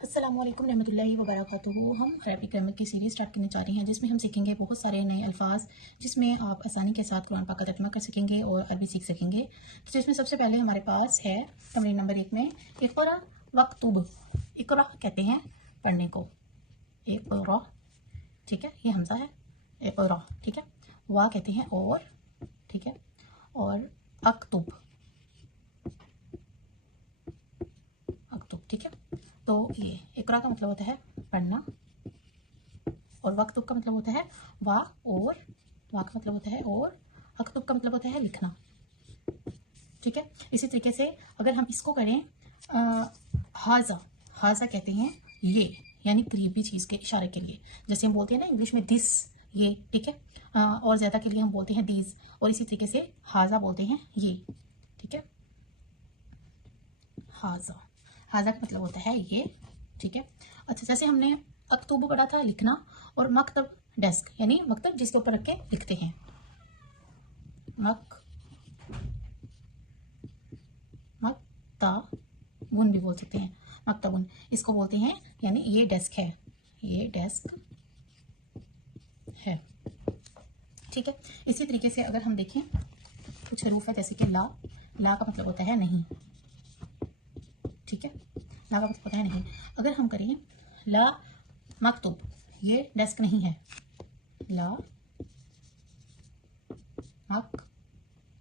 अस्सलामु अलैकुम रहमतुल्लाहि व बरकातुहू। हम अरबिक ग्रामर की सीरीज़ स्टार्ट करने जा रहे हैं जिसमें हम सीखेंगे बहुत सारे नए अल्फाज, जिसमें आप आसानी के साथ कुरान पाक का तर्जुमा कर सकेंगे और अरबी सीख सकेंगे। तो जिसमें सबसे पहले हमारे पास है तमरीन नंबर 1 में इक़रा वक्तुब। इक़रा कहते हैं पढ़ने को, इक़रा, ठीक है, ये हमज़ा है, इक़रा, ठीक है। वा कहते हैं और, ठीक है, और अक्तुब, अक्तुब, ठीक है। तो ये इक़रा का मतलब होता है पढ़ना, और वक्तुब का मतलब होता है वा, और वा का मतलब होता है और, अक्तुब का मतलब होता है लिखना, ठीक है। इसी तरीके से अगर हम इसको करें हाजा, हाजा कहते हैं ये, यानी करीबी चीज़ के इशारे के लिए, जैसे हम बोलते हैं ना इंग्लिश में दिस, ये, ठीक है। और ज़्यादा के लिए हम बोलते हैं दीज, और इसी तरीके से हाजा बोलते हैं ये, ठीक है। हाजा, हाजा का मतलब होता है ये, ठीक है। अच्छा, जैसे हमने अक्तुब पढ़ा था लिखना, और मकतब डेस्क, यानी मकतब जिसके ऊपर रख के लिखते हैं, मकताबुन भी बोल सकते हैं, मकतबुन इसको बोलते हैं, यानी ये डेस्क है, ये डेस्क है, ठीक है। इसी तरीके से अगर हम देखें कुछ हरूफ है, जैसे कि ला, ला का मतलब होता है नहीं, ठीक है, ला का मतलब होता है नहीं। अगर हम करें ला मकतूब, ये डेस्क नहीं है, ला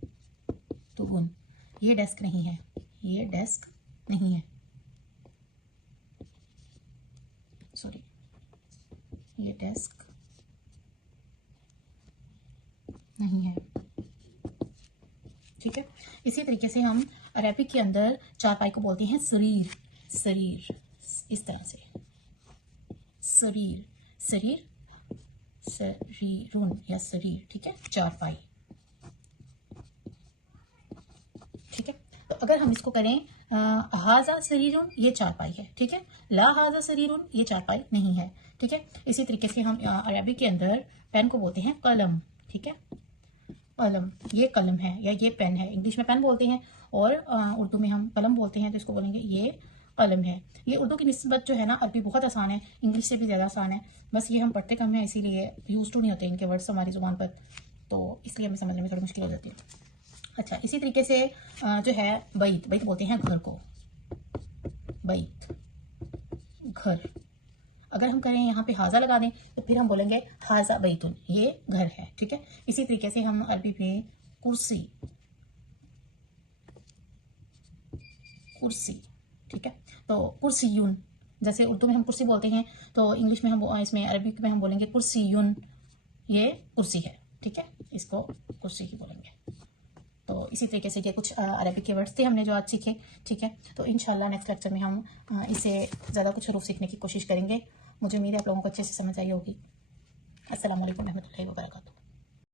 मकतूबुन, ये डेस्क नहीं है, ये डेस्क नहीं है, सॉरी, ये डेस्क नहीं है, ठीक है। इसी तरीके से हम अरबिक के अंदर चारपाई को बोलते हैं सरीर, सरीर, इस तरह से सरीर, सरीर, सरीरुन या सरीर, ठीक है, चारपाई, ठीक है। तो अगर हम इसको करें हाजा सरीरुन, ये चारपाई है, ठीक है, ला हाजा सरीरुन, ये चारपाई नहीं है, ठीक है। इसी तरीके से हम अरबिक के अंदर पेन को बोलते हैं कलम, ठीक है, कलम, ये कलम है या ये पेन है, इंग्लिश में पेन बोलते हैं, और उर्दू में हम कलम बोलते हैं, तो इसको बोलेंगे ये कलम है। ये उर्दू की निस्बत जो है ना, अरबी बहुत आसान है, इंग्लिश से भी ज़्यादा आसान है, बस ये हम पढ़ते कम है, इसीलिए यूज टू नहीं होते इनके वर्ड्स हमारी ज़ुबान पर, तो इसलिए हमें समझने में थोड़ी मुश्किल हो जाती है। अच्छा, इसी तरीके से जो है बैत, बैत बोलते हैं घर को, बैत, घर। अगर हम करें यहाँ पे हाजा लगा दें तो फिर हम बोलेंगे हाजा बैतुन, ये घर है, ठीक है। इसी तरीके से हम अरबी में कुर्सी, कुर्सी, ठीक है, तो कुर्सीयुन, जैसे उर्दू में हम कुर्सी बोलते हैं, तो इंग्लिश में हम इसमें अरबिक में हम बोलेंगे कुर्सीयुन, ये कुर्सी है, ठीक है, इसको कुर्सी ही बोलेंगे। तो इसी तरीके से ये कुछ अरबिक के वर्ड्स थे हमने जो आज सीखे, ठीक है। तो इंशाल्लाह नेक्स्ट लेक्चर में हम इससे ज़्यादा कुछ हरूफ सीखने की कोशिश करेंगे। मुझे उम्मीद है आप लोगों को अच्छे से समझ आई होगी। अस्सलाम वालेकुम रहमतुल्लाहि व बरकातुहू।